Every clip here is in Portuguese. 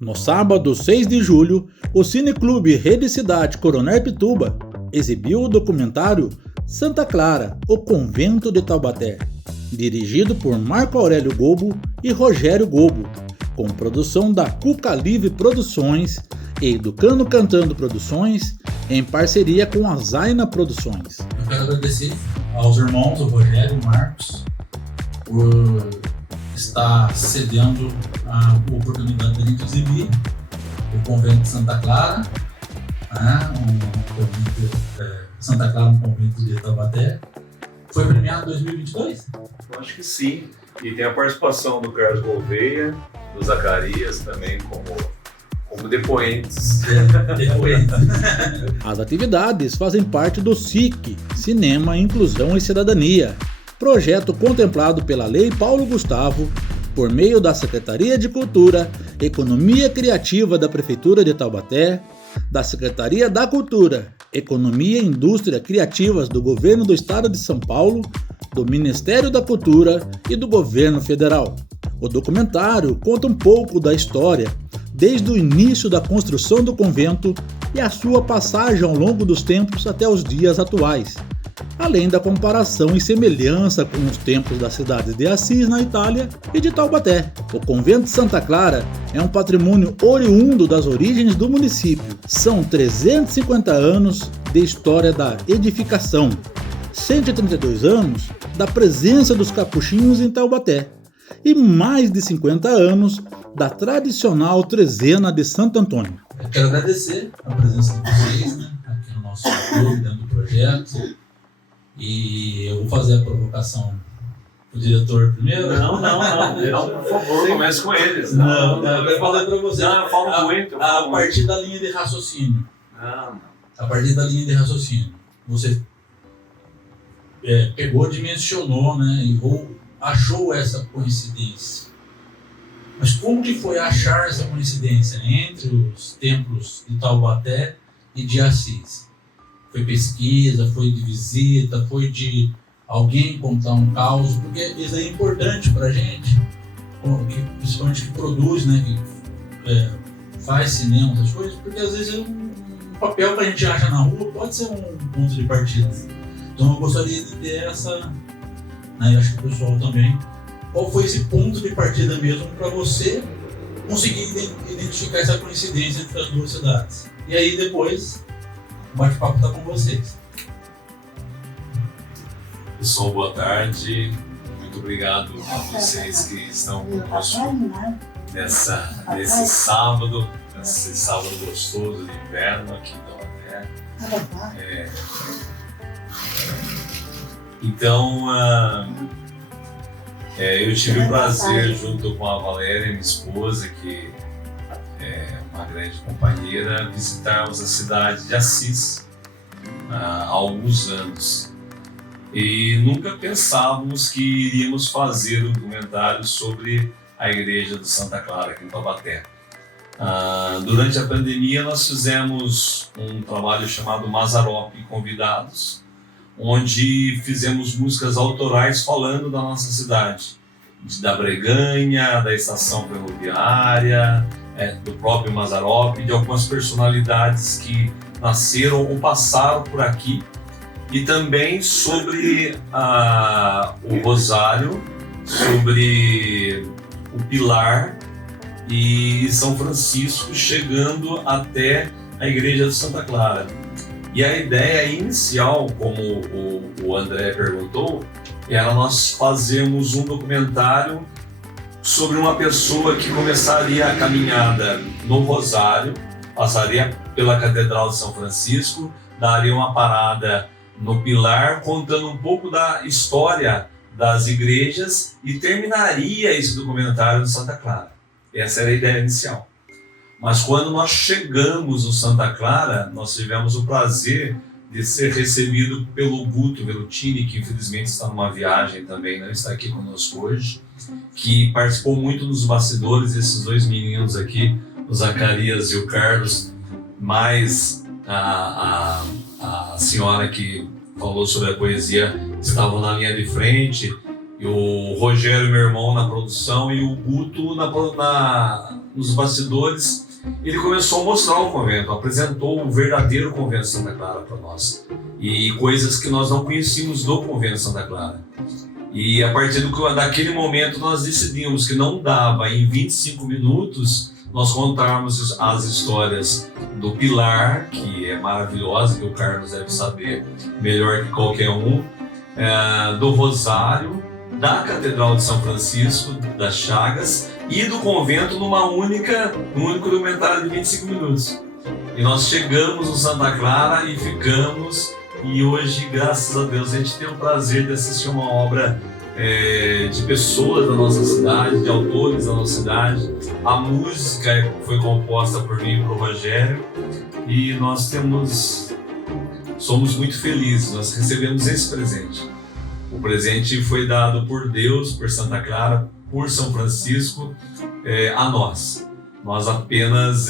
No sábado, 6 de julho, o Cineclube Rede Cidade Coronel Pituba exibiu o documentário Santa Clara, o Convento de Taubaté, dirigido por Marco Aurélio Gobo e Rogério Gobo, com produção da Cuca Livre Produções e Educando Cantando Produções, em parceria com a Zaina Produções. Eu quero agradecer aos irmãos, o Rogério e o Marcos, por estar cedendo a oportunidade de a gente exibir o Convento de Santa Clara, Santa Clara, um convento de Taubaté. Foi premiado em 2022? Eu acho que sim. E tem a participação do Carlos Gouveia, do Zacarias também como depoentes. As atividades fazem parte do SIC, Cinema, Inclusão e Cidadania, projeto contemplado pela Lei Paulo Gustavo, por meio da Secretaria de Cultura, Economia Criativa da Prefeitura de Taubaté, da Secretaria da Cultura, Economia e Indústria Criativas do Governo do Estado de São Paulo, do Ministério da Cultura e do Governo Federal. O documentário conta um pouco da história, desde o início da construção do convento e a sua passagem ao longo dos tempos até os dias atuais, além da comparação e semelhança com os templos das cidades de Assis, na Itália, e de Taubaté. O Convento de Santa Clara é um patrimônio oriundo das origens do município. São 350 anos de história da edificação, 132 anos da presença dos capuchinhos em Taubaté e mais de 50 anos da tradicional trezena de Santo Antônio. Eu quero agradecer a presença de vocês, aqui no nosso clube, dentro do projeto. E eu vou fazer a provocação pro diretor primeiro. Não, por favor, comece com eles. Não, eu falei para você. Não, eu falo muito. A partir da linha de raciocínio. A partir da linha de raciocínio. Você pegou, dimensionou, e achou essa coincidência. Mas como que foi achar essa coincidência entre os templos de Taubaté e de Assis? Foi pesquisa, foi de visita, foi de alguém contar um caos, porque isso é importante pra gente, principalmente que produz, que faz cinema, essas coisas, porque às vezes um papel que a gente acha na rua pode ser um ponto de partida. Então eu gostaria de ter essa, eu acho que o pessoal também, qual foi esse ponto de partida mesmo para você conseguir identificar essa coincidência entre as duas cidades. E aí depois o bate-papo está com vocês. Pessoal, boa tarde. Muito obrigado a vocês que estão conosco nesse sábado gostoso de inverno aqui em Taubaté. Então, eu tive o prazer, junto com a Valéria, minha esposa, que é uma grande companheira, visitarmos a cidade de Assis há alguns anos. E nunca pensávamos que iríamos fazer um documentário sobre a igreja do Santa Clara, aqui em Taubaté. Durante a pandemia, nós fizemos um trabalho chamado Mazzaropi Convidados, onde fizemos músicas autorais falando da nossa cidade, da Breganha, da estação ferroviária, do próprio Mazzaropi, de algumas personalidades que nasceram ou passaram por aqui, e também sobre o Rosário, sobre o Pilar e São Francisco, chegando até a igreja de Santa Clara. E a ideia inicial, como o André perguntou, era nós fazermos um documentário sobre uma pessoa que começaria a caminhada no Rosário, passaria pela Catedral de São Francisco, daria uma parada no Pilar, contando um pouco da história das igrejas e terminaria esse documentário de Santa Clara. Essa era a ideia inicial. Mas quando nós chegamos no Santa Clara, nós tivemos o prazer de ser recebido pelo Guto Velutini, que infelizmente está numa viagem também, não está aqui conosco hoje, que participou muito nos bastidores, esses dois meninos aqui, o Zacarias e o Carlos, mais a senhora que falou sobre a poesia, estavam na linha de frente, e o Rogério, meu irmão, na produção, e o Guto nos bastidores, ele começou a mostrar o convento, apresentou o verdadeiro convento de Santa Clara para nós. E coisas que nós não conhecíamos do convento de Santa Clara. E a partir daquele momento nós decidimos que não dava em 25 minutos nós contarmos as histórias do Pilar, que é maravilhosa, que o Carlos deve saber melhor que qualquer um, do Rosário, da Catedral de São Francisco, das Chagas e do convento num único documentário de 25 minutos. E nós chegamos no Santa Clara e ficamos, e hoje, graças a Deus, a gente tem o prazer de assistir uma obra de pessoas da nossa cidade, de autores da nossa cidade. A música foi composta por mim e por Rogério, e nós somos muito felizes, nós recebemos esse presente. O presente foi dado por Deus, por Santa Clara, por São Francisco, a nós. Nós apenas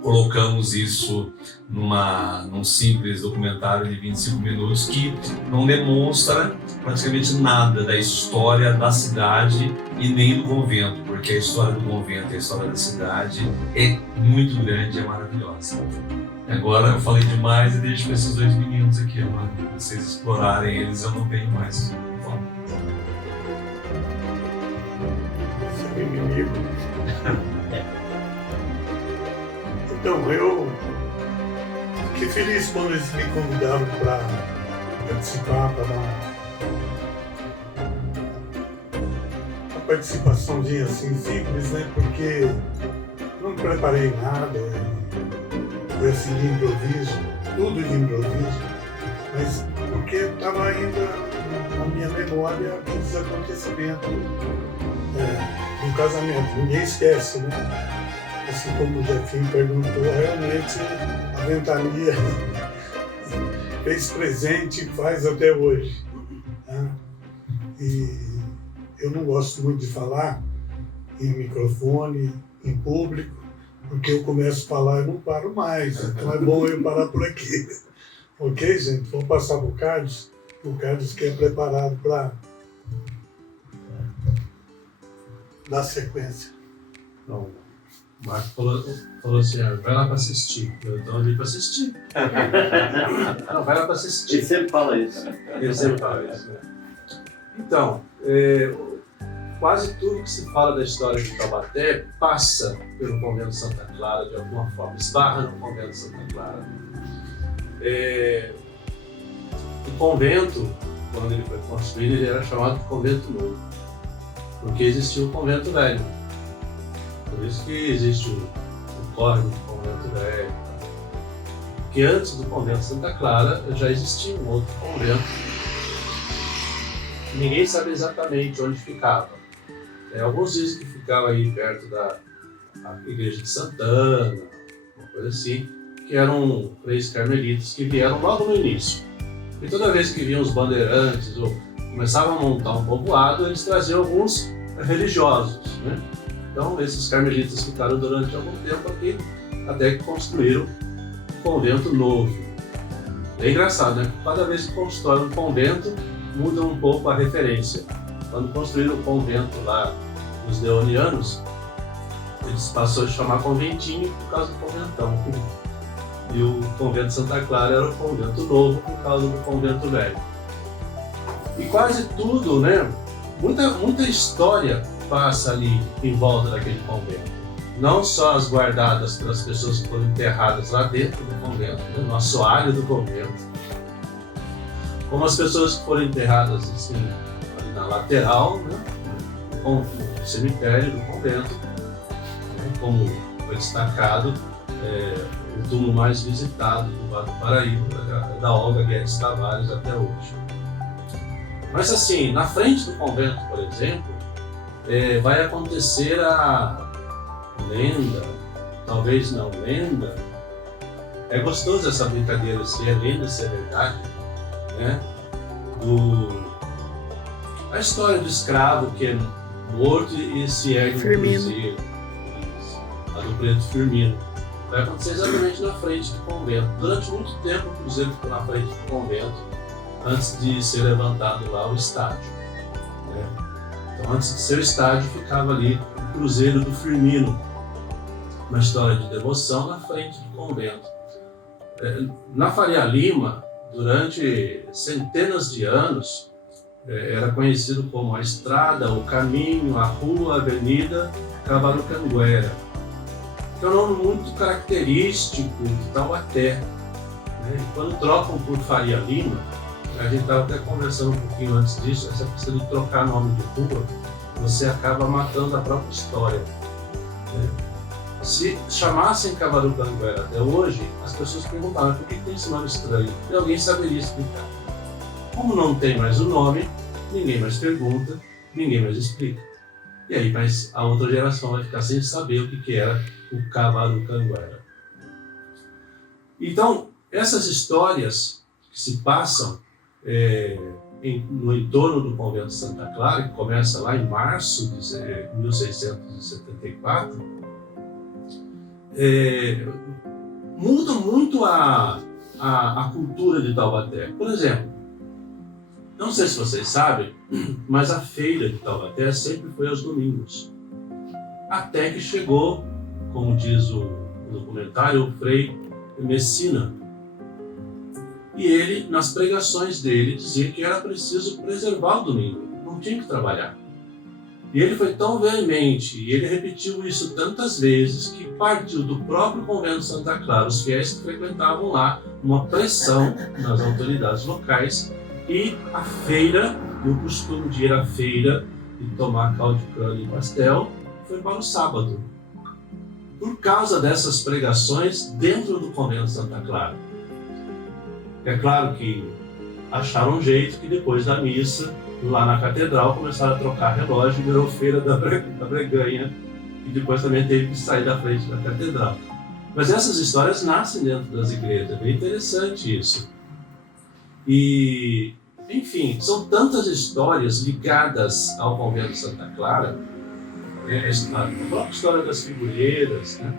colocamos isso num simples documentário de 25 minutos que não demonstra praticamente nada da história da cidade e nem do convento, porque a história do convento e a história da cidade é muito grande e é maravilhosa. Agora eu falei demais e deixo esses dois meninos aqui, para vocês explorarem eles, eu não tenho mais. Seu inimigo. Então, eu fiquei feliz quando eles me convidaram para participar, para dar uma participaçãozinha assim simples, né? Porque não preparei nada, foi assim de improviso, tudo de improviso, mas porque estava ainda na minha memória aqueles acontecimentos do casamento. Ninguém esquece, né? Assim como o Jefinho perguntou, realmente a Ventania fez presente e faz até hoje. Né? E eu não gosto muito de falar em microfone, em público, porque eu começo a falar e não paro mais. Então é bom eu parar por aqui. Ok, gente? Vou passar para o Carlos que é preparado para dar sequência. Não. O Marco falou assim, vai lá para assistir. Eu estou ali para assistir. Não, vai lá para assistir. Ele sempre fala isso. Ele sempre fala isso. Então, quase tudo que se fala da história de Taubaté passa pelo convento de Santa Clara de alguma forma, esbarra no convento de Santa Clara. O convento, quando ele foi construído, ele era chamado de convento novo, porque existia o convento velho. Por isso que existe o córrego do convento velho. Porque antes do convento de Santa Clara já existia um outro convento. Ninguém sabe exatamente onde ficava. Alguns dizem que ficava aí perto da igreja de Santana, uma coisa assim, que eram 3 carmelitas que vieram logo no início. E toda vez que vinham os bandeirantes ou começavam a montar um povoado, eles traziam alguns religiosos, né? Então, esses carmelitas ficaram durante algum tempo aqui, até que construíram um convento novo. É engraçado, né? Cada vez que constrói um convento, muda um pouco a referência. Quando construíram o convento lá dos Deonianos, eles passaram a chamar conventinho por causa do conventão. E o convento de Santa Clara era o convento novo por causa do convento velho. E quase tudo, né? Muita história passa ali em volta daquele convento. Não só as guardadas pelas pessoas que foram enterradas lá dentro do convento, né, no assoalho do convento, como as pessoas que foram enterradas assim, ali na lateral, né, no cemitério do convento, né, como foi destacado, o túmulo mais visitado do Vale do Paraíba, da Olga Guedes Tavares até hoje. Mas assim, na frente do convento, por exemplo, vai acontecer a lenda, talvez não lenda. É gostoso essa brincadeira, se é lenda, se é verdade, né? A história do escravo que é morto e se ergue um cruzeiro, a do Preto Firmino. Vai acontecer exatamente na frente do convento. Durante muito tempo o cruzeiro ficou na frente do convento, antes de ser levantado lá o estádio, né? Então, antes de ser o estádio, ficava ali o Cruzeiro do Firmino, uma história de devoção na frente do convento. Na Faria Lima, durante centenas de anos, era conhecido como a estrada, o caminho, a rua, a avenida Cavarucanguera, que é um nome muito característico de Taubaté, né? E quando trocam por Faria Lima, a gente estava até conversando um pouquinho antes disso, essa questão de trocar nome de rua, você acaba matando a própria história, né? Se chamassem Cavarucanguera até hoje, as pessoas perguntavam por que tem esse nome estranho, e alguém saberia explicar. Como não tem mais o nome, ninguém mais pergunta, ninguém mais explica. E aí, mas a outra geração vai ficar sem saber o que era o Cavarucanguera. Então, essas histórias que se passam no entorno do convento de Santa Clara, que começa lá em março de 1674, muda muito a cultura de Taubaté. Por exemplo, não sei se vocês sabem, mas a feira de Taubaté sempre foi aos domingos. Até que chegou, como diz o documentário, o Frei Messina. E ele, nas pregações dele, dizia que era preciso preservar o domingo, não tinha que trabalhar. E ele foi tão veemente, e ele repetiu isso tantas vezes, que partiu do próprio convento de Santa Clara, os fiéis que frequentavam lá, uma pressão nas autoridades locais, e a feira, e o costume de ir à feira e tomar caldo de cana e pastel, foi para o sábado. Por causa dessas pregações dentro do convento de Santa Clara. É claro que acharam um jeito que depois da missa, lá na catedral, começaram a trocar relógio e virou feira da Breganha, e depois também teve que sair da frente da catedral. Mas essas histórias nascem dentro das igrejas, é bem interessante isso. E, enfim, são tantas histórias ligadas ao convento de Santa Clara, a própria história das figureiras, né?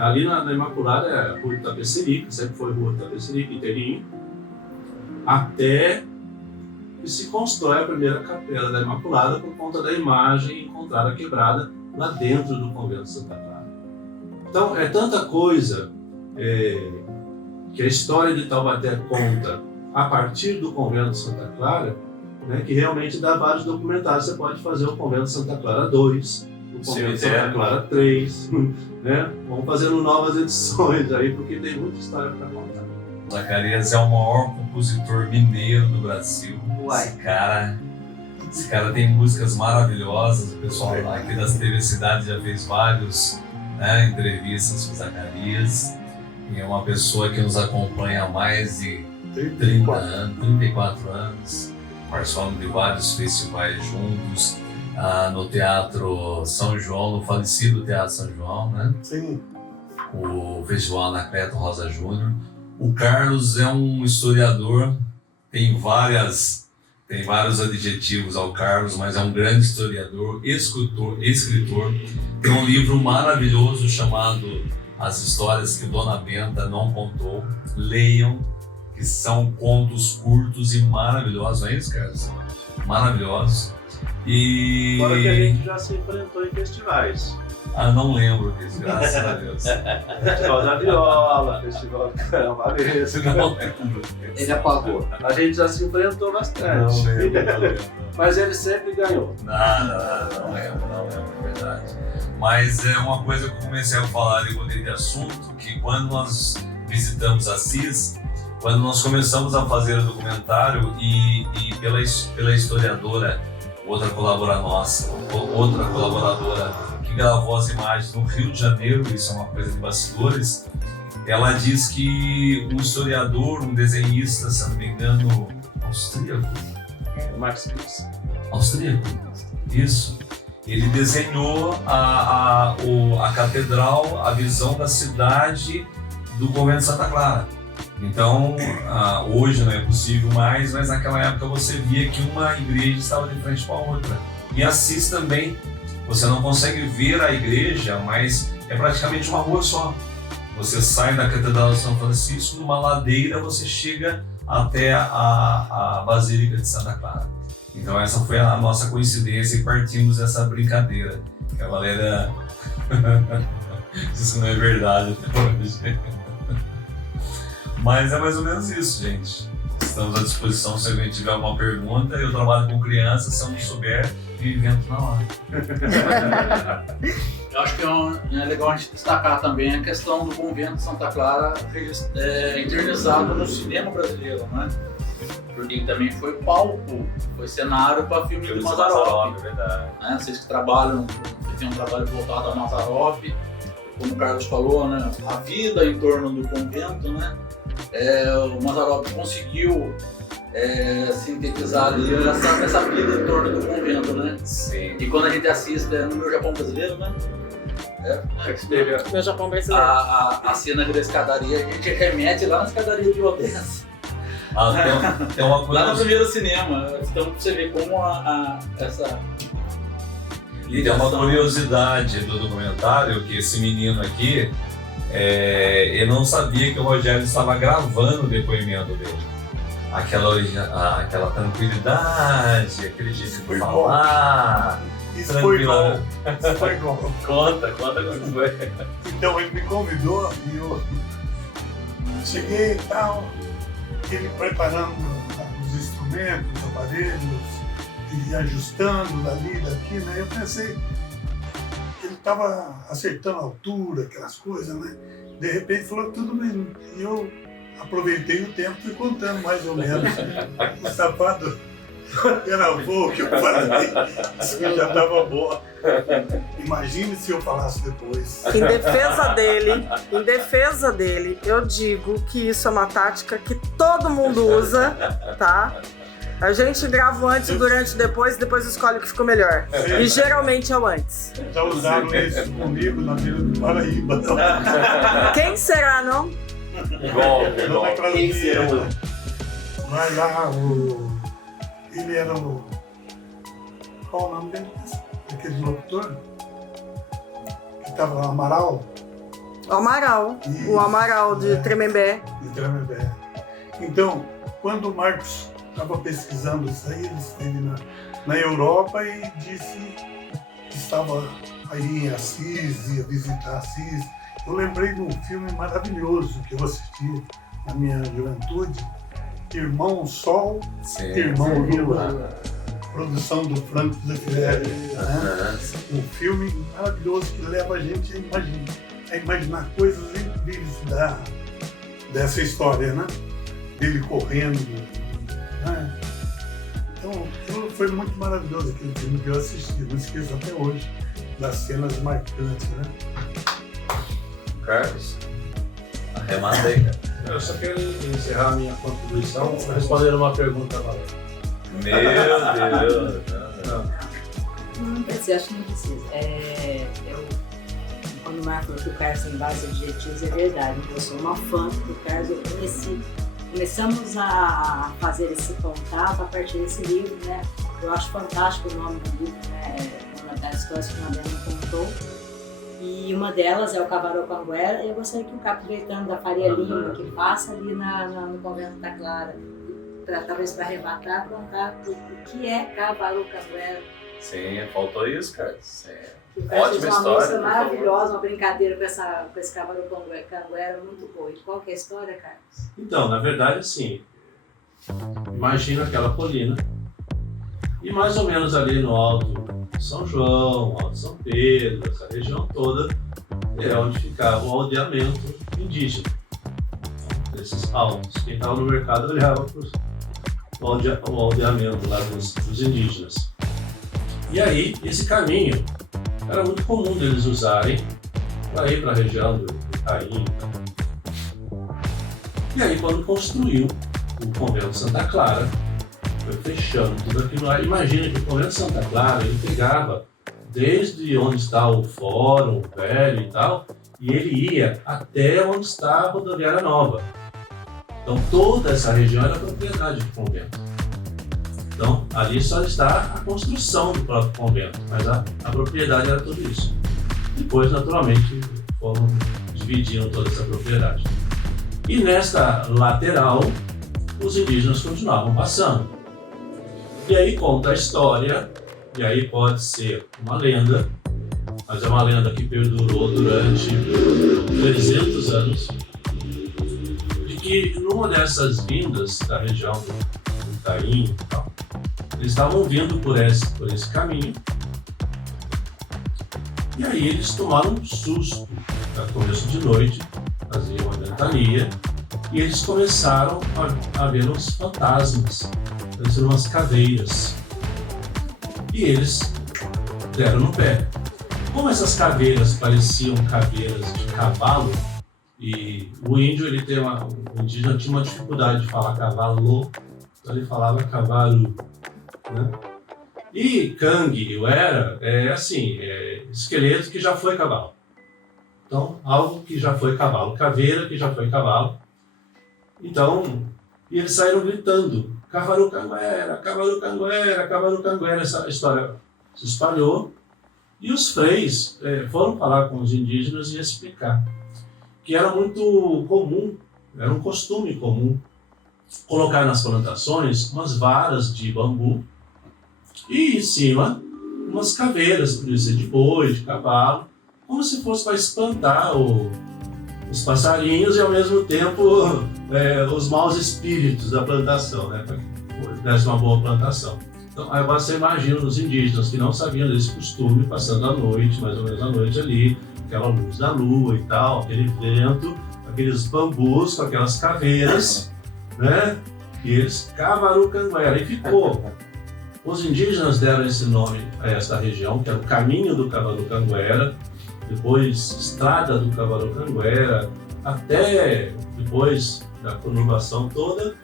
Ali na Imaculada é a Rua de Tapecerica, sempre foi Rua de Tapecerica, inteirinho, até que se constrói a primeira capela da Imaculada por conta da imagem encontrada quebrada lá dentro do convento de Santa Clara. Então, é tanta coisa que a história de Taubaté conta a partir do convento de Santa Clara, né, que realmente dá vários documentários. Você pode fazer o convento de Santa Clara 2, o convento de Santa Clara 3, né? Vamos fazendo novas edições aí, porque tem muita história para contar. Zacarias é o maior compositor mineiro do Brasil. Uai. Esse cara tem músicas maravilhosas. O pessoal lá aqui das TV Cidade já fez vários, né, entrevistas com o Zacarias. E é uma pessoa que nos acompanha há mais de 34 anos. Participamos de vários festivais juntos, no Teatro São João, no falecido Teatro São João, né? Sim. O Festival Anacleto Rosa Júnior. O Carlos é um historiador, tem vários adjetivos ao Carlos, mas é um grande historiador, escritor. Tem um livro maravilhoso chamado As Histórias que Dona Benta Não Contou. Leiam, que são contos curtos e maravilhosos, não é isso, Carlos? Maravilhosos. E... Fora que a gente já se enfrentou em festivais. Não lembro disso, graças a Deus. Festival da Viola, Festival do Carnavalesco. Não lembro. Ele apagou. A gente já se enfrentou bastante. Não lembro. Mas ele sempre ganhou. Não lembro, é verdade. Mas é uma coisa que eu comecei a falar e mudei de assunto, que quando nós visitamos Assis, quando nós começamos a fazer o documentário e pela historiadora, outra colaboradora que gravou as imagens no Rio de Janeiro, isso é uma coisa de bastidores, ela diz que um historiador, um desenhista, se não me engano, austríaco, Max Pix. austríaco, isso, ele desenhou a catedral, a visão da cidade do convento de Santa Clara. Então, hoje não é possível mais, mas naquela época você via que uma igreja estava de frente com a outra. E Assis também, você não consegue ver a igreja, mas é praticamente uma rua só. Você sai da Catedral de São Francisco, numa ladeira você chega até a Basílica de Santa Clara. Então essa foi a nossa coincidência e partimos dessa brincadeira. Que a Valéria... Isso não é verdade até hoje. Mas é mais ou menos isso, gente. Estamos à disposição se alguém tiver alguma pergunta. Eu trabalho com crianças, se eu não souber, eu invento na hora. Eu acho que é legal a gente destacar também a questão do Convento de Santa Clara internizado no cinema brasileiro, né? Porque também foi palco, foi cenário para filme de Mazzaropi. É verdade. Né? Vocês que trabalham, que tem um trabalho voltado a Mazzaropi, como o Carlos falou, né? A vida em torno do convento, né? O Mazzaropi conseguiu sintetizar ali essa vida em torno do convento, né? Sim. E quando a gente assiste no Meu Japão Brasileiro, né? Meu Japão Brasileiro. A cena da escadaria, a gente remete lá na escadaria de Odessa. Tem uma Lá no curiosidade. primeiro cinema. Então pra você ver como essa... E tem uma curiosidade do documentário, que esse menino aqui, ele não sabia que o Rogério estava gravando o depoimento dele. Aquela tranquilidade, aquele jeito de falar. Isso foi bom. Tranquila. Isso foi bom. Conta como foi. Então ele me convidou e eu cheguei e tal, ele preparando os instrumentos, os aparelhos, e ajustando dali, daqui, né? Eu pensei que ele estava acertando a altura, aquelas coisas, né? De repente falou tudo bem. E eu aproveitei o tempo e fui contando mais ou menos. O sapato era voo que eu falei, isso que já estava boa. Imagine se eu falasse depois. Em defesa dele, eu digo que isso é uma tática que todo mundo usa, tá? A gente grava o antes, durante e depois escolhe o que ficou melhor. Sim. E geralmente é o antes. Já usaram isso comigo na Vila do Paraíba. Não. Quem será, não? Não é pra mim. Mas lá, ele era o... Qual o nome dele? Aquele locutor? Que estava lá, Amaral. O Amaral. Isso. O Amaral de Tremembé. De Tremembé. Então, quando o Marcos estava pesquisando isso aí, ele esteve na Europa e disse que estava aí em Assis, ia visitar Assis. Eu lembrei de um filme maravilhoso que eu assisti na minha juventude, Irmão Sol, Sim. Irmão Lua, produção do Franco Zeffirelli. Né? Um filme maravilhoso que leva a gente a imaginar coisas incríveis dessa história, né? Dele correndo. Né? Então, aquilo foi muito maravilhoso, aquele filme que eu assisti, não esqueço até hoje, das cenas marcantes, né? Carlos, arremata aí, cara. Eu só quero encerrar a minha contribuição respondendo uma pergunta, Valéria. Meu Deus. Não precisa, acho que não precisa. Quando o Marco falou que o Carlos tem vários objetivos, é verdade. Eu sou uma fã do Carlos, eu conheci. Começamos a fazer esse contato a partir desse livro, né? Eu acho fantástico o nome do livro, né? Uma das histórias que a Madalena contou. E uma delas é o Cavarô Canguera. Eu gostaria que o Capo, aproveitando da Faria Lima, que passa ali no Convento da Clara, talvez para arrebatar, contar o que é Cavarô Canguera. Sim, faltou isso, cara. O Carlos fez uma música por maravilhosa, uma brincadeira com esse Cavarô Canguera muito boa. E qual que é a história, Carlos? Então, na verdade, assim, imagina aquela colina e mais ou menos ali no alto de São João, alto de São Pedro, essa região toda é onde ficava o aldeamento indígena. Desses altos. Quem estava no mercado olhava para o aldeamento lá dos indígenas. E aí, esse caminho era muito comum deles usarem para ir para a região do Itaim. E aí, quando construiu o Convento de Santa Clara, foi fechando tudo aquilo lá. Imagina que o Convento de Santa Clara, ele pegava desde onde está o Fórum Velho e tal, e ele ia até onde está a Rodoviária Nova. Então, toda essa região era propriedade do convento. Então, ali só está a construção do próprio convento, mas a propriedade era tudo isso. Depois, naturalmente, foram dividindo toda essa propriedade. E nesta lateral, os indígenas continuavam passando. E aí conta a história, e aí pode ser uma lenda, mas é uma lenda que perdurou durante 300 anos, de que numa dessas vindas da região do Itaim e tal, eles estavam vindo por esse caminho, e aí eles tomaram um susto, no começo de noite, faziam uma ventania, e eles começaram a ver uns fantasmas, pareciam umas caveiras, e eles deram no pé. Como essas caveiras pareciam caveiras de cavalo, e o índio, o indígena tinha uma dificuldade de falar cavalo, então ele falava cavalo, né? E Cangue, Uera, esqueleto que já foi cavalo. Então, algo que já foi cavalo, caveira que já foi cavalo. Então, e eles saíram gritando, Cavaru Canguera, Cavaru Canguera, Cavaru Canguera. Essa história se espalhou e os freis foram falar com os indígenas e explicar que era muito comum, era um costume comum, colocar nas plantações umas varas de bambu e em cima umas caveiras, podia ser de boi, de cavalo, como se fosse para espantar os passarinhos e ao mesmo tempo os maus espíritos da plantação, né, para que desse uma boa plantação. Então, agora você imagina os indígenas que não sabiam desse costume, passando a noite, mais ou menos a noite ali, aquela luz da lua e tal, aquele vento, aqueles bambus com aquelas caveiras, né? E eles, Cavaru Canguera, e ficou. Os indígenas deram esse nome a essa região, que era o caminho do Cavaru Canguera, depois Estrada do Cavaru Canguera, até depois da conurbação toda,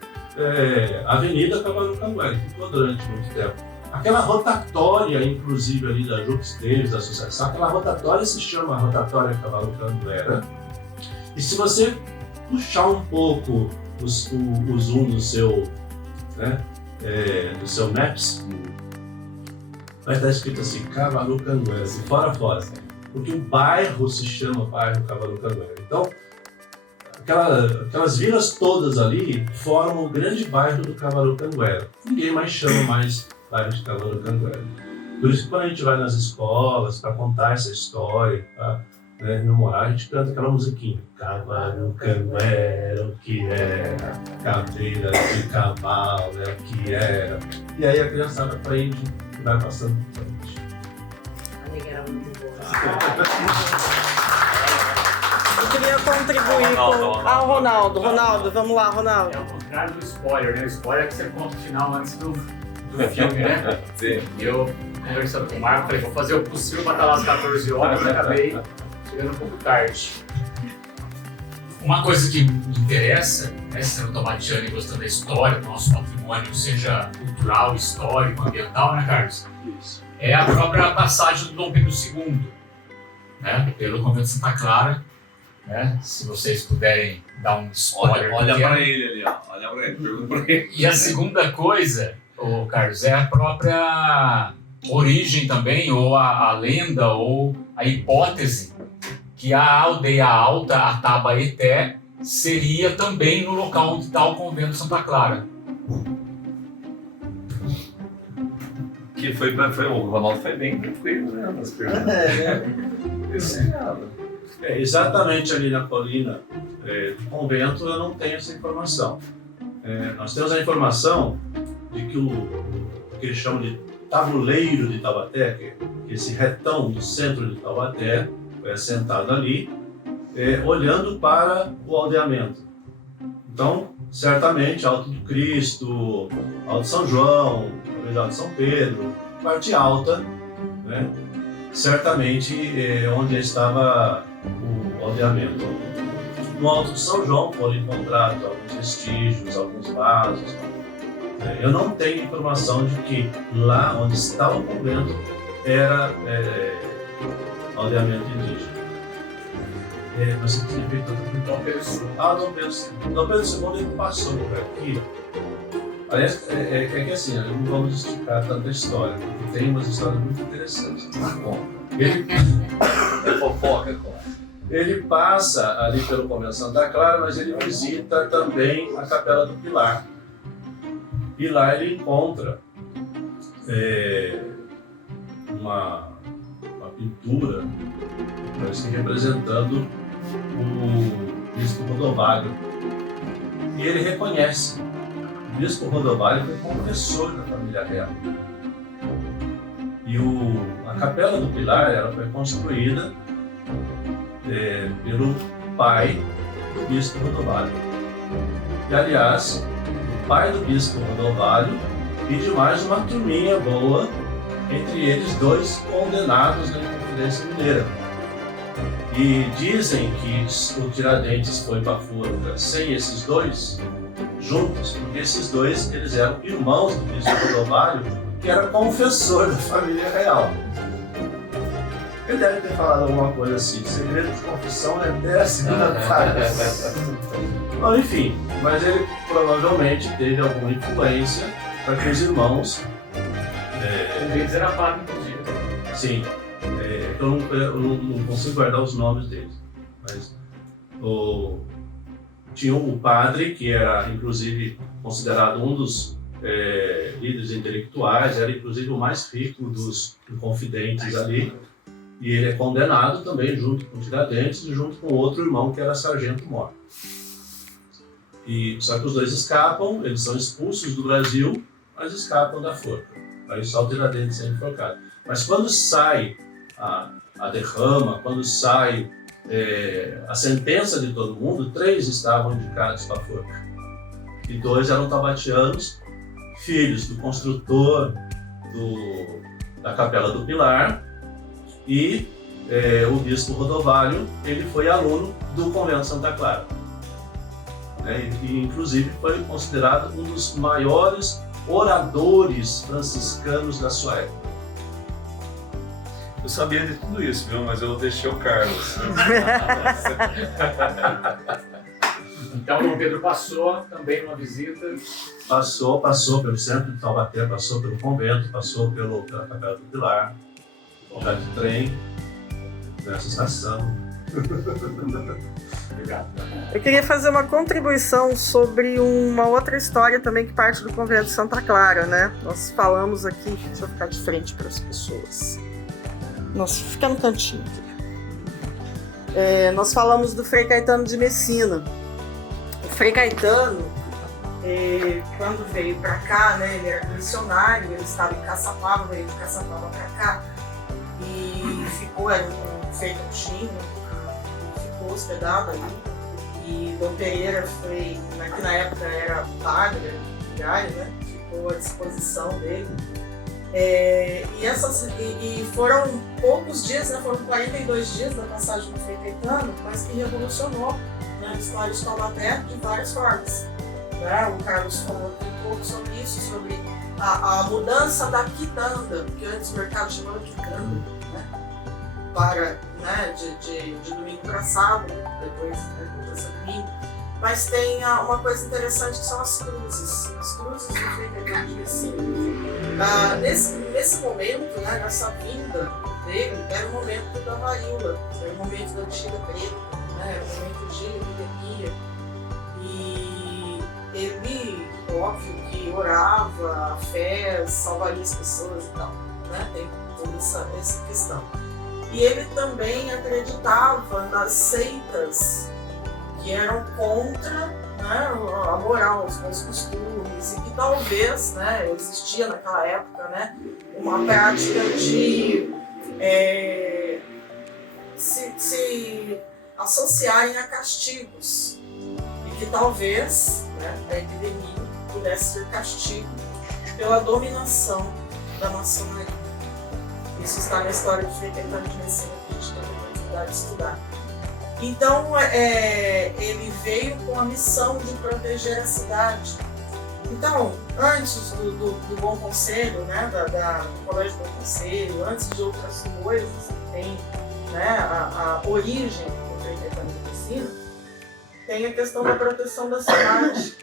Avenida Cavaru Canguera, que ficou durante muito tempo. Aquela rotatória, inclusive, ali da Jux Davis, da associação, aquela rotatória se chama Rotatória Cavaru Canguera. E se você puxar um pouco o zoom do seu, do seu Maps, vai estar escrito assim, Cavaru Canguera, assim, fora. Porque o bairro se chama Bairro Cavaru Canguera. Então, aquelas vilas todas ali formam o grande bairro do Cavaru Canguera. Ninguém mais chama mais bairro de Cavaru Canguera. Por isso que quando a gente vai nas escolas para contar essa história, para rememorar, a gente canta aquela musiquinha. Cavaru Canguera, o que era? Caveira de cavalo, o que era? E aí a criançada aprende e vai passando por frente. A amiga era muito boa. Eu queria contribuir com... Ah, o Ronaldo. Ronaldo, vamos lá, Ronaldo. É o contrário do spoiler, né? O spoiler é que você conta o final antes do filme, né? Sim. E eu, conversando com o Marco, falei, vou fazer o possível para estar lá às 14 horas e acabei chegando um pouco tarde. Uma coisa que me interessa, sendo tomatiano e gostando da história, do nosso patrimônio, seja cultural, histórico, ambiental, né, Carlos? Isso. É a própria passagem do Dom Pedro II, né? Pelo Convento de Santa Clara. Né? Se vocês puderem dar um spoiler. Olha para ele ali, ó. Olha para ele, pergunta para ele. E a segunda coisa, Carlos, é a própria origem também, ou a lenda, ou a hipótese que a aldeia alta, a Tabaeté, seria também no local onde está o Convento de Santa Clara. Que o Ronaldo foi bem tranquilo, né? Nas perguntas. Exatamente ali na colina do convento eu não tenho essa informação. Nós temos a informação de que o que eles chamam de tabuleiro de Taubaté, que é esse retão do centro de Taubaté, foi assentado ali, olhando para o aldeamento. Então, certamente, Alto do Cristo, Alto São João, talvez Alto São Pedro, parte alta, né? Certamente onde estava o aldeamento. No Alto de São João foram encontrados alguns vestígios, alguns vasos. Eu não tenho informação de que lá onde estava o convento era aldeamento indígena. Nós temos que ver Dom Pedro II. Dom Pedro II. Dom Pedro II ele passou por aqui. Aliás, é que assim, não vamos esticar tanta história, porque tem umas histórias muito interessantes. É fofoca, Ele passa ali pelo Convento de Santa Clara, mas ele visita também a Capela do Pilar. E lá ele encontra uma pintura, parece que representando o bispo Rodovalho. E ele reconhece. O bispo Rodovalho foi confessor da família real. E a Capela do Pilar ela foi construída pelo pai do bispo Rodovalho. E, aliás, o pai do bispo Rodovalho e de mais uma turminha boa, entre eles 2 condenados na Inconfidência Mineira. E dizem que o Tiradentes foi para a forca sem esses 2 juntos, porque esses 2 eles eram irmãos do bispo Rodovalho, que era confessor da família real. Ele deve ter falado alguma coisa assim, segredo de confissão é até a segunda fase. Bom, enfim, mas ele provavelmente teve alguma influência para que os irmãos... Um deles era padre, inclusive. Sim, eu não consigo guardar os nomes deles, mas tinha o padre, que era inclusive considerado um dos líderes intelectuais, era inclusive o mais rico dos confidentes ali, e ele é condenado também junto com Tiradentes e junto com outro irmão que era sargento mor. Só que os 2 escapam, eles são expulsos do Brasil, mas escapam da forca. Aí só o Tiradentes é enforcado. Mas quando sai a derrama, quando sai a sentença de todo mundo, 3 estavam indicados para a forca. E 2 eram tabatianos, filhos do construtor da Capela do Pilar, e o bispo Rodovalho, ele foi aluno do Convento Santa Clara. E inclusive foi considerado um dos maiores oradores franciscanos da sua época. Eu sabia de tudo isso, viu? Mas eu deixei o Carlos. Então, o Dom Pedro passou também numa visita. Passou pelo centro de Taubaté, passou pelo convento, passou pela Capela do Pilar, já de trem, nessa estação. Obrigado. Eu queria fazer uma contribuição sobre uma outra história também que parte do Convento de Santa Clara, né? Nós falamos aqui, deixa eu ficar de frente para as pessoas. Nossa, fica no cantinho aqui. Nós falamos do Frei Caetano de Messina. O Frei Caetano, quando veio para cá, né, ele era missionário, ele estava em Caçapava, veio de Caçapava para cá e ficou, era um Frei Coutinho, ficou hospedado ali. E Dom Pereira foi, que na época era padre, né, ficou à disposição dele. E foram poucos dias, né, foram 42 dias da passagem do Frei Caetano, mas que revolucionou, né, a história de Taubaté de várias formas. Né? O Carlos falou um pouco sobre isso, sobre a mudança da quitanda, que antes o mercado chamava quitanda, né, para, né, de domingo para sábado, depois essa domingo. Mas tem uma coisa interessante que são as cruzes do Frei Caetano de Messina. Nesse momento, né, nessa vinda dele, era o momento da varíola, era o momento da bexiga preta, né, era o momento de epidemia. E ele, óbvio, que orava, a fé salvaria as pessoas e tal, né, tem toda essa questão. E ele também acreditava nas seitas que eram contra, né, a moral, os bons costumes, e que talvez, né, existia naquela época, né, uma prática de se associarem a castigos, e que talvez, né, a epidemia pudesse ser castigo pela dominação da maçonaria. Isso está na história de Frei Caetano de Messina, que a gente tem a oportunidade de estudar. Então, ele veio com a missão de proteger a cidade. Então, antes do Bom Conselho, né, do Colégio Bom Conselho, antes de outras coisas que tem, né, a origem do Frei Caetano de Messina, tem a questão da proteção da cidade.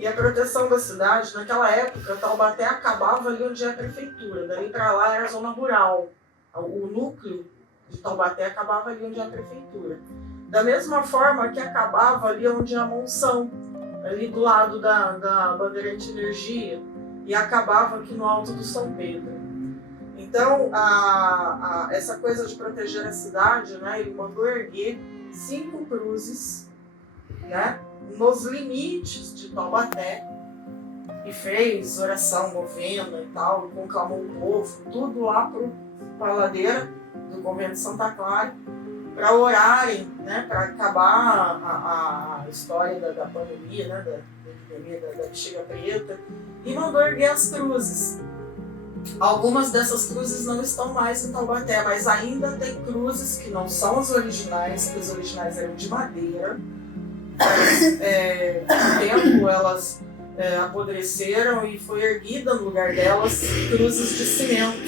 E a proteção da cidade, naquela época, Taubaté acabava ali onde é a prefeitura, dali para lá era a zona rural. O núcleo de Taubaté acabava ali onde é a prefeitura. Da mesma forma que acabava ali onde é a Monção, ali do lado da Bandeirante Energia, e acabava aqui no Alto do São Pedro. Então, essa coisa de proteger a cidade, né, ele mandou erguer 5 cruzes, né, nos limites de Taubaté, e fez oração, novena e tal, conclamou o povo, tudo lá para a ladeira do convento de Santa Clara, para orarem, né, para acabar a história da pandemia, né, da epidemia da bexiga preta, e mandou erguer as cruzes. Algumas dessas cruzes não estão mais em Taubaté, mas ainda tem cruzes que não são as originais, porque as originais eram de madeira. Com o tempo elas apodreceram e foi erguida no lugar delas cruzes de cimento.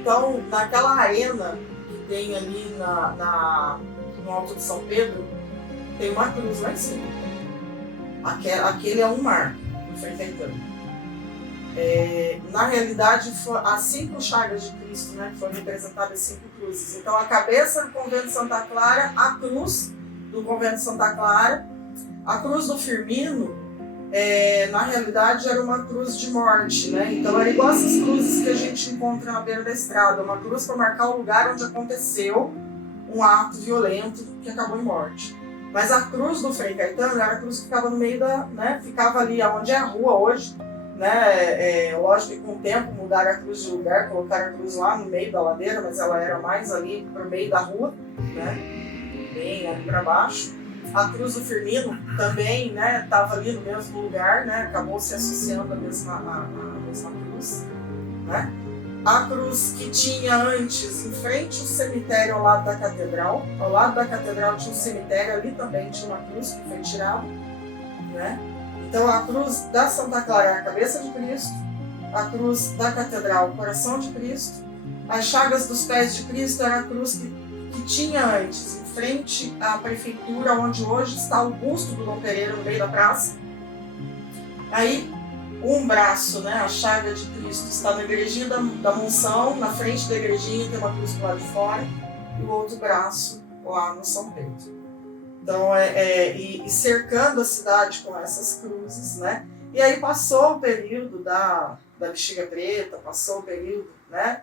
Então, naquela arena que tem ali no Alto de São Pedro, tem uma cruz lá em cima. Aquele é um marco do Frei Caetano. Na realidade, as 5 chagas de Cristo, né, que foram representadas 5 cruzes. Então, a cabeça do convento de Santa Clara, a cruz do convento de Santa Clara, a cruz do Firmino, na realidade, era uma cruz de morte, né? Então, era igual essas cruzes que a gente encontra na beira da estrada, uma cruz para marcar o lugar onde aconteceu um ato violento que acabou em morte. Mas a cruz do Frei Caetano era a cruz que ficava no meio ficava ali onde é a rua hoje, né? Lógico que com o tempo mudaram a cruz de lugar, colocaram a cruz lá no meio da ladeira, mas ela era mais ali por meio da rua, né? Bem ali para baixo. A cruz do Firmino também, né, estava ali no mesmo lugar, né? Acabou se associando à mesma cruz, né? A cruz que tinha antes em frente ao cemitério ao lado da catedral. Ao lado da catedral tinha um cemitério, ali também tinha uma cruz que foi tirada, né? Então a cruz da Santa Clara é a cabeça de Cristo, a cruz da catedral o coração de Cristo, as chagas dos pés de Cristo era a cruz que tinha antes, em frente à prefeitura, onde hoje está o busto do Dom Pereira no meio da praça. Aí um braço, né, a chaga de Cristo, está na igrejinha da Monção, na frente da igrejinha tem uma cruz do lado de fora, e o outro braço lá no São Pedro. Então, e cercando a cidade com essas cruzes, né? E aí passou o período da bexiga preta, passou o período, né,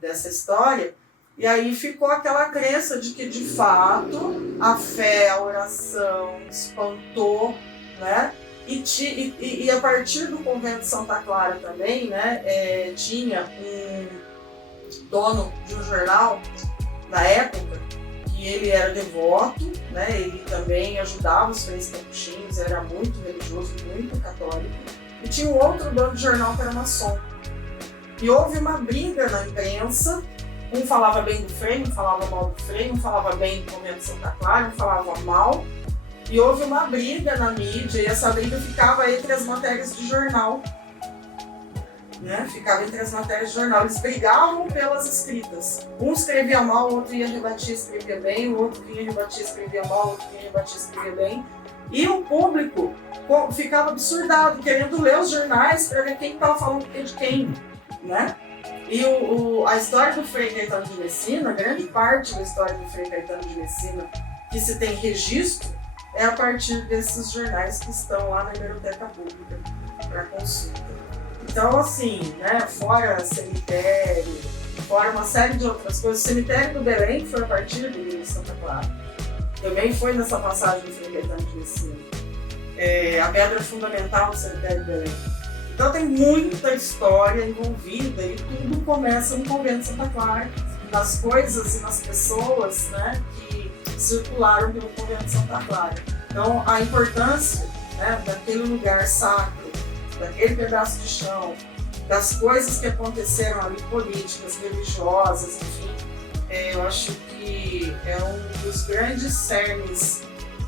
dessa história, e aí ficou aquela crença de que, de fato, a fé, a oração espantou, né? E a partir do convento de Santa Clara também, né, tinha um dono de um jornal, na época, que ele era devoto, né, ele também ajudava os freis capuchinhos, era muito religioso, muito católico, e tinha um outro dono de jornal que era maçom. E houve uma briga na imprensa, um falava bem do Frei, um falava mal do Frei, um falava bem do convento de Santa Clara, um falava mal, e houve uma briga na mídia, e essa briga ficava entre as matérias de jornal, né? Ficava entre as matérias de jornal. Eles brigavam pelas escritas. Um escrevia mal, o outro ia rebatir, escrevia bem, o outro ia rebatir, escrevia mal, o outro ia rebatir, escrevia bem. E o público ficava absurdado, querendo ler os jornais para ver quem estava falando de quem, né? E a história do Frei Caetano de Messina, grande parte da história do Frei Caetano de Messina que se tem registro, é a partir desses jornais que estão lá na Hemeroteca Pública para consulta. Então, assim, né, fora cemitério, fora uma série de outras coisas, o cemitério do Belém foi a partir da igreja de Santa Clara. Também foi nessa passagem do Frei Caetano de Messina. A pedra fundamental do cemitério do Belém. Então tem muita história envolvida e tudo começa no convento de Santa Clara, nas coisas e nas pessoas, né, que circularam pelo convento de Santa Clara. Então a importância, né, daquele lugar sacro, daquele pedaço de chão, das coisas que aconteceram ali, políticas, religiosas, enfim, eu acho que é um dos grandes cernes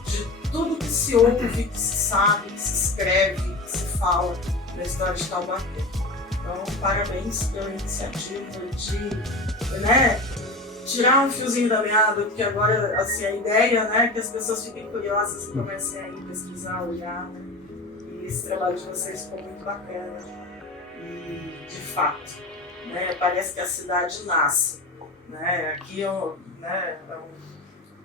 de tudo que se ouve, que se sabe, que se escreve, que se fala na história de Taubaté. Então, parabéns pela iniciativa de, né, tirar um fiozinho da meada, porque agora, assim, a ideia, né, é que as pessoas fiquem curiosas e comecem a ir pesquisar, olhar, né? E esse trabalho de vocês ficou muito bacana. E, de fato, né, parece que a cidade nasce, né? Aqui né, é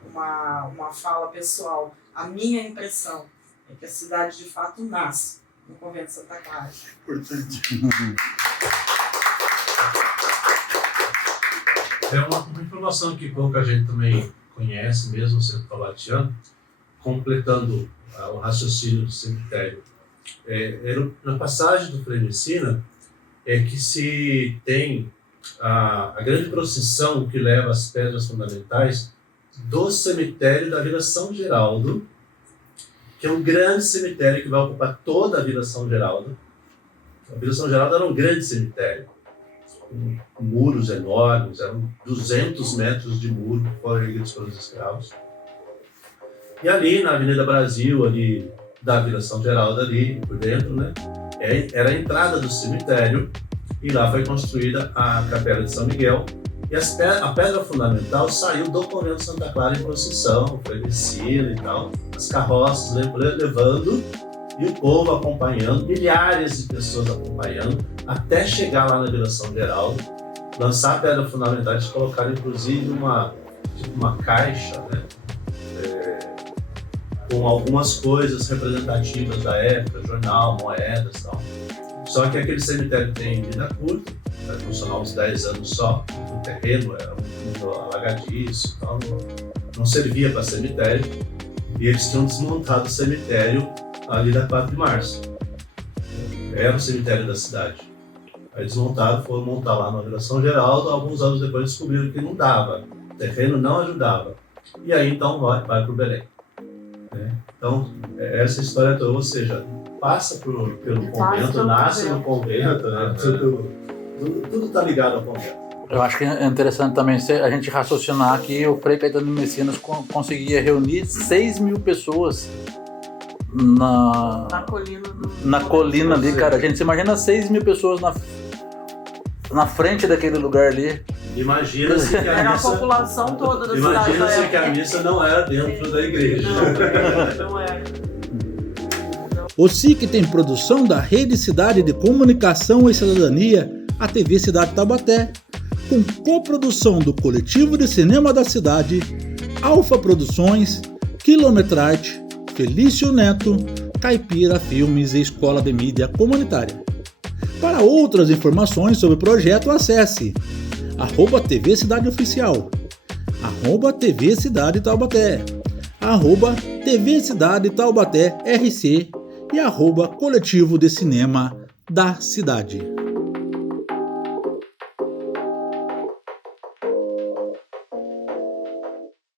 uma fala pessoal. A minha impressão é que a cidade, de fato, nasce no convento de Santa Clara. Importante. É uma informação que pouca gente também conhece, mesmo sendo taubatiano, completando o raciocínio do cemitério. Na passagem do Frei Messina é que se tem a grande procissão que leva as pedras fundamentais do cemitério da Vila São Geraldo, que é um grande cemitério que vai ocupar toda a Vila São Geraldo. A Vila São Geraldo era um grande cemitério, com muros enormes, eram 200 metros de muro que foram erguidos pelos escravos. E ali na Avenida Brasil, ali da Vila São Geraldo, ali por dentro, né, era a entrada do cemitério, e lá foi construída a Capela de São Miguel. E a pedra fundamental saiu do Convento de Santa Clara em procissão, foi descida e tal, as carroças levando, e o povo acompanhando, milhares de pessoas acompanhando, até chegar lá na Vila São Geraldo, lançar a pedra fundamental. Eles colocaram inclusive uma caixa, né, com algumas coisas representativas da época, jornal, moedas e tal. Só que aquele cemitério tem vida curta, vai funcionar uns 10 anos só, o terreno era muito alagadiço, então não servia para cemitério, e eles tinham desmontado o cemitério ali da 4 de março. Era o cemitério da cidade. Aí desmontaram, foram montar lá na Vila São Geraldo, alguns anos depois descobriram que não dava, o terreno não ajudava, e aí então vai para o Belém. Então, essa história toda, ou seja, passa pelo convento, nasce no convento, né? Tudo está ligado ao convento. Eu acho que é interessante também a gente raciocinar que o Frei Caetano de Messinas conseguia reunir 6 mil pessoas na colina ali, cara. A gente se imagina 6 mil pessoas na frente daquele lugar ali. Imagina-se que era a população toda da cidade. Imagina-se que a missa não era dentro da igreja. Não era. O SIC tem produção da Rede Cidade de Comunicação e Cidadania, a TV Cidade Taubaté, com coprodução do Coletivo de Cinema da Cidade, Alfa Produções, Quilometrarte, Felício Neto, Caipira Filmes e Escola de Mídia Comunitária. Para outras informações sobre o projeto, acesse @TV Cidade Oficial, @TV Cidade Taubaté, @TV Cidade Taubaté RC e @Coletivo de Cinema da Cidade.